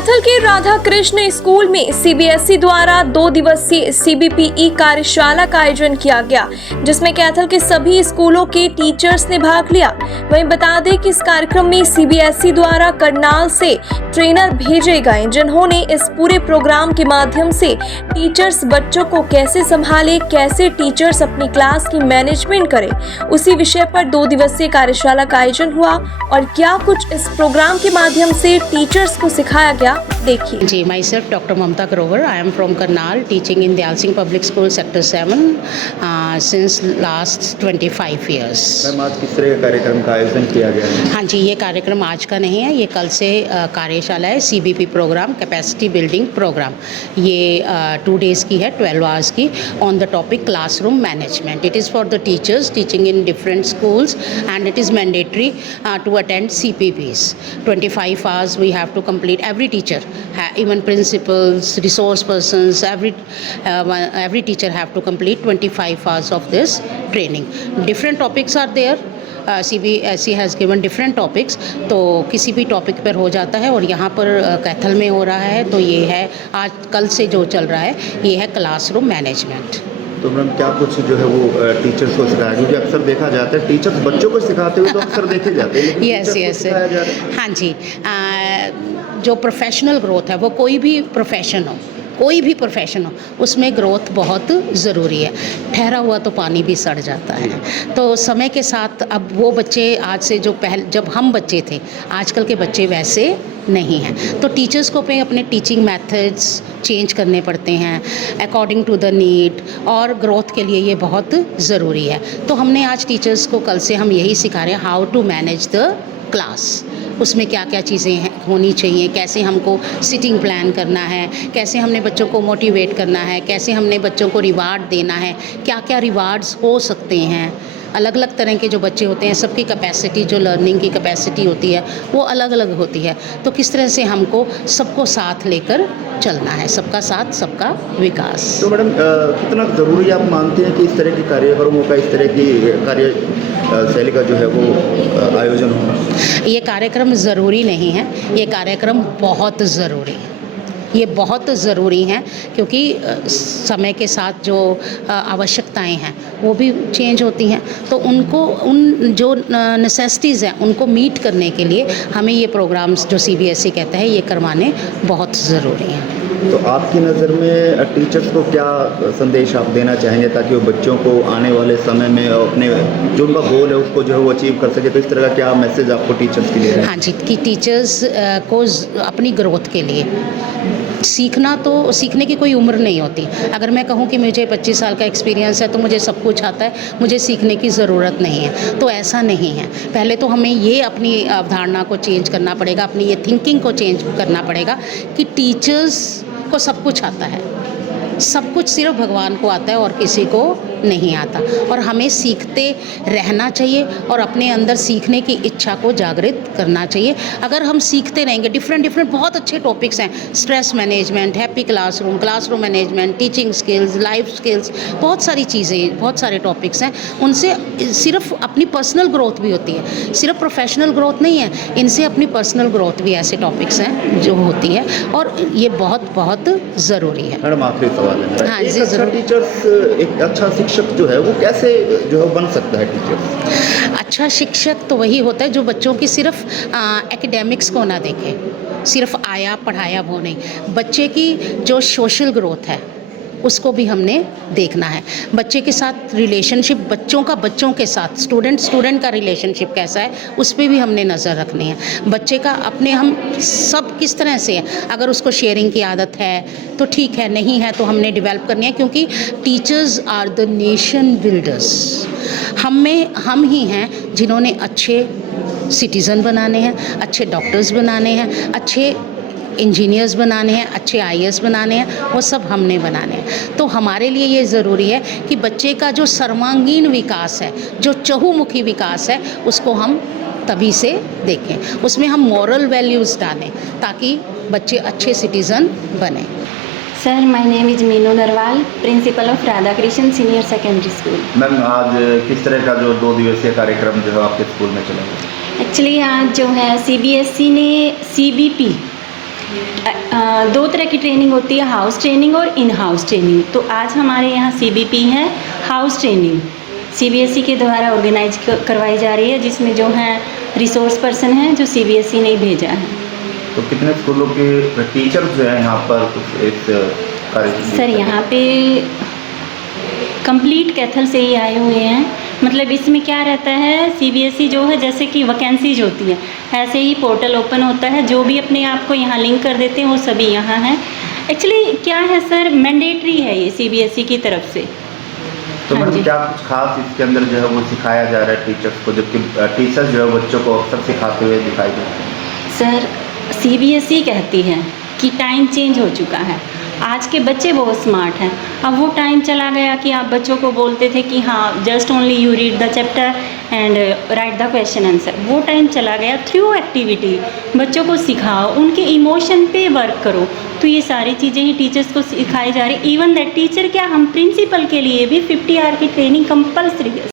कैथल के राधा कृष्ण स्कूल में सीबीएसई द्वारा 2 दिवसीय सीबीपीई कार्यशाला का आयोजन किया गया, जिसमें कैथल के सभी स्कूलों के टीचर्स ने भाग लिया। वहीं बता दें कि इस कार्यक्रम में सीबीएसई द्वारा करनाल से ट्रेनर भेजे गए, जिन्होंने इस पूरे प्रोग्राम के माध्यम से टीचर्स बच्चों को कैसे संभाले, कैसे टीचर्स अपनी क्लास की मैनेजमेंट करें, उसी विषय पर 2 दिवसीय कार्यशाला का आयोजन हुआ। और क्या कुछ इस प्रोग्राम के माध्यम से टीचर्स को सिखाया गया, देखिए। जी, myself doctor Mamta Grover, I am from Karnal, teaching in Dayal Singh public school sector 7 since last 25 years. Ma'am, आज किस तरह का कार्यक्रम का आयोजन किया गया है? हाँ जी, ये कार्यक्रम आज का नहीं है, ये कल से कार्यशाला है, CBP program, capacity building program. ये 2 डेज़ की है, 12 आवर्स की, on the topic classroom management. It is for the teachers teaching in different schools and it is mandatory to attend CPPs. 25 hours we have to complete. Every teacher, even principals, resource persons, every teacher have to complete 25 hours of this training. Different topics are there. CBSE has given different topics, तो किसी भी topic पर हो जाता है। और यहाँ पर कैथल में हो रहा है, तो ये है आज कल से जो चल रहा है, ये है क्लासरूम मैनेजमेंट। तो मैम, क्या कुछ जो है वो टीचर्स को सिखाया? क्योंकि अक्सर देखा जाता है टीचर्स बच्चों को सिखाते हुए तो अक्सर देखे जाते हैं, यस हाँ जी, जो प्रोफेशनल ग्रोथ है, वो कोई भी प्रोफेशन हो, उसमें ग्रोथ बहुत ज़रूरी है। ठहरा हुआ तो पानी भी सड़ जाता है। तो समय के साथ अब वो बच्चे आज से जब हम बच्चे थे, आजकल के बच्चे वैसे नहीं हैं। तो टीचर्स को अपने टीचिंग मेथड्स चेंज करने पड़ते हैं अकॉर्डिंग टू द नीड, और ग्रोथ के लिए ये बहुत ज़रूरी है। तो हमने आज टीचर्स को कल से हम यही सिखा रहे हैं, how to manage the class. उसमें क्या क्या चीज़ें होनी चाहिए, कैसे हमको सिटिंग प्लान करना है, कैसे हमने बच्चों को मोटिवेट करना है, कैसे हमने बच्चों को रिवार्ड देना है, क्या क्या रिवार्ड्स हो सकते हैं। अलग अलग तरह के जो बच्चे होते हैं, सबकी कैपेसिटी, जो लर्निंग की कैपेसिटी होती है, वो अलग अलग होती है। तो किस तरह से हमको सबको साथ लेकर चलना है, सबका साथ सबका विकास। तो मैडम, कितना ज़रूरी आप मानते हैं कि इस तरह के कार्यक्रमों का, इस तरह की कार्यशैली का जो है वो आयोजन होना? ये कार्यक्रम ज़रूरी नहीं है, ये कार्यक्रम बहुत ज़रूरी है। ये बहुत ज़रूरी हैं, क्योंकि समय के साथ जो आवश्यकताएं हैं वो भी चेंज होती हैं। तो उन जो नेसेसिटीज़ हैं, उनको मीट करने के लिए हमें ये प्रोग्राम्स जो सीबीएसई कहता है, ये करवाने बहुत ज़रूरी हैं। तो आपकी नज़र में टीचर्स को क्या संदेश आप देना चाहेंगे, ताकि वो बच्चों को आने वाले समय में अपने जो उनका गोल है उसको जो है वो अचीव कर सके? तो इस तरह का क्या मैसेज आपको टीचर्स के लिए है? हाँ जी, कि टीचर्स को अपनी ग्रोथ के लिए सीखने की कोई उम्र नहीं होती। अगर मैं कहूँ कि मुझे 25 साल का एक्सपीरियंस है तो मुझे सब कुछ आता है, मुझे सीखने की ज़रूरत नहीं है, तो ऐसा नहीं है। पहले तो हमें ये अपनी अवधारणा को चेंज करना पड़ेगा, अपनी ये थिंकिंग को चेंज करना पड़ेगा कि टीचर्स को सब कुछ आता है। सब कुछ सिर्फ भगवान को आता है और किसी को नहीं आता। और हमें सीखते रहना चाहिए और अपने अंदर सीखने की इच्छा को जागृत करना चाहिए। अगर हम सीखते रहेंगे, डिफरेंट बहुत अच्छे टॉपिक्स हैं, stress management, happy classroom management, teaching skills, life skills, बहुत सारी चीज़ें, बहुत सारे टॉपिक्स हैं। उनसे सिर्फ अपनी पर्सनल ग्रोथ भी होती है, सिर्फ प्रोफेशनल ग्रोथ नहीं है, इनसे अपनी पर्सनल ग्रोथ भी ऐसे टॉपिक्स हैं जो होती है, और ये बहुत ज़रूरी है। मैडम, आखिरी सवाल है, हाँ एक जी, अच्छा टीचर्स, एक अच्छा शिक्षक जो है वो कैसे जो है बन सकता है टीचर? अच्छा शिक्षक तो वही होता है जो बच्चों की सिर्फ एकेडमिक्स को ना देखे, सिर्फ आया पढ़ाया वो नहीं, बच्चे की जो सोशल ग्रोथ है उसको भी हमने देखना है। बच्चे के साथ रिलेशनशिप, बच्चों के साथ स्टूडेंट का रिलेशनशिप कैसा है, उस पर भी हमने नज़र रखनी है। बच्चे का अपने हम सब किस तरह से है, अगर उसको शेयरिंग की आदत है तो ठीक है, नहीं है तो हमने डेवलप करनी है, क्योंकि teachers are the nation builders. हम ही हैं जिन्होंने अच्छे सिटीज़न बनाने हैं, अच्छे डॉक्टर्स बनाने हैं, अच्छे इंजीनियर्स बनाने हैं, अच्छे आईएएस बनाने हैं, वो सब हमने बनाने हैं। तो हमारे लिए ये ज़रूरी है कि बच्चे का जो सर्वांगीण विकास है, जो चहुमुखी विकास है, उसको हम तभी से देखें, उसमें हम मॉरल वैल्यूज़ डालें ताकि बच्चे अच्छे सिटीज़न बने। Sir, my name is Meenu Narwal, principle of Radha Krishna senior secondary school. Ma'am, आज किस तरह का जो 2 दिवसीय कार्यक्रम जो है आपके स्कूल में चलेगा? एक्चुअली आज जो है सीबीएसई ने सीबीपी दो तरह की ट्रेनिंग होती है, हाउस ट्रेनिंग और इन हाउस ट्रेनिंग। तो आज हमारे यहाँ CBP है हाउस ट्रेनिंग, CBSE के द्वारा ऑर्गेनाइज करवाई जा रही है, जिसमें जो है रिसोर्स पर्सन हैं जो CBSE ने भेजा है। तो कितने स्कूलों के टीचर जो हैं यहाँ पर इस कार्य सर यहाँ पे कंप्लीट कैथल से ही आए हुए हैं। मतलब इसमें क्या रहता है, CBSE जो है जैसे कि वैकेंसीज होती है, ऐसे ही पोर्टल ओपन होता है, जो भी अपने आप को यहाँ लिंक कर देते हैं वो सभी यहाँ हैं। एक्चुअली क्या है सर, मैंडेटरी है ये CBSE की तरफ से। तो हाँ मैडम जी। क्या कुछ खास इसके अंदर जो है वो सिखाया जा रहा है टीचर्स को, जबकि टीचर्स जो है बच्चों को अक्सर सिखाते हुए दिखाई देते हैं? सर CBSE कहती है कि टाइम चेंज हो चुका है, आज के बच्चे बहुत स्मार्ट हैं। अब वो टाइम चला गया कि आप बच्चों को बोलते थे कि हाँ just only you read the chapter and right the question answer. वो टाइम चला गया। थ्रू एक्टिविटी बच्चों को सिखाओ, उनके इमोशन पे वर्क करो। तो ये सारी चीज़ें ही टीचर्स को सिखाई जा रही। इवन दैट टीचर क्या, हम प्रिंसिपल के लिए भी 50 आवर की ट्रेनिंग कंपल्सरी है।